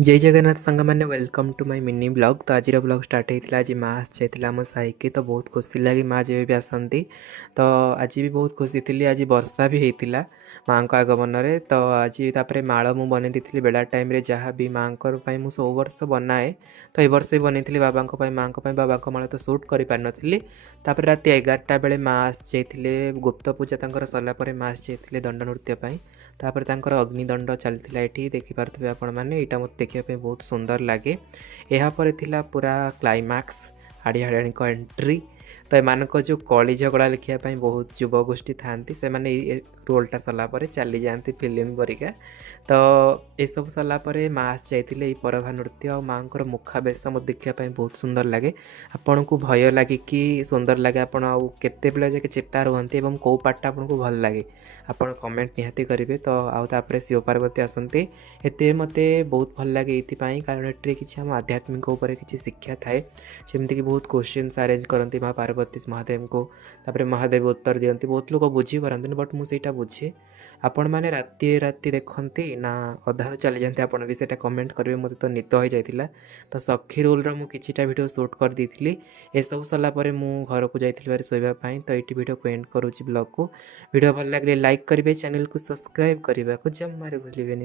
जय जगन्नाथ सांग मैंने welcome to my mini blog. तो आज ब्लॉग स्टार्ट होता आज माँ आसी आम साई की, तो बहुत खुशी लगे माँ जब भी आसती। तो आज भी बहुत खुशी थी। आज वर्षा भी होता माँ को आगमन में। तो आज तापर माड़ मु बन दी बेला टाइम जहाँ भी माँ मुझ सब वर्ष बनाए। तो ये वर्ष भी बनई बाबा माँ बाबा माड़ तो सुट कर पार नी। तापर रात 11टा बेले माँ आसी गुप्त पूजा सरला माँ आसी दंड नृत्य। तापर तांकर अग्निदंड चलता ये देखिपे आपण मैंने यहाँ मत देखा बहुत सुंदर लगे। यापर थिला पूरा क्लाइमैक्स हाड़ी हाड़ी एंट्री। तो एमानक जो कली झगड़ा लिखापी बहुत युवगोष्ठी था से मैंने रोलटा सरलापर चली जाती फिल्म परिका। तो ये सब सरलापर माँ आसी जाते परभा नृत्य और माँ को मुखावेश मत देखापी बहुत सुंदर लगे। आपन को भय लगे कि सुंदर लगे आपड़ आते जाके चेता रुहति कौ पार्टा आपन को भल लगे आपन कमेंट निहाती करेंगे। तो आउे शिव पार्वती आसती एते मते बहुत भल लगे ये कारण ये किसी आम आध्यात्मिक उपर किसी शिक्षा थाए। जमीक बहुत क्वेश्चन अरेंज करती माँ पार्वती महादेव को, तापर महादेव उत्तर दिखती। बहुत लोग बुझीपारती बट मुझे बुझे। आपण मैंने राति राति देखती ना अधार चली जाती आपड़ भी से कमेंट करेंगे। मत तो निद हो जाता। तो सखी रोल मुझा भिड सुट कर दी ये सब सरलापर मुझे घर को जाइए शोवाई। तो ये भिड को एंड करुँच ब्लॉग को। वीडियो भल लगे लाइक करेंगे, चैनल को सब्सक्राइब करने को जमारे भूलें।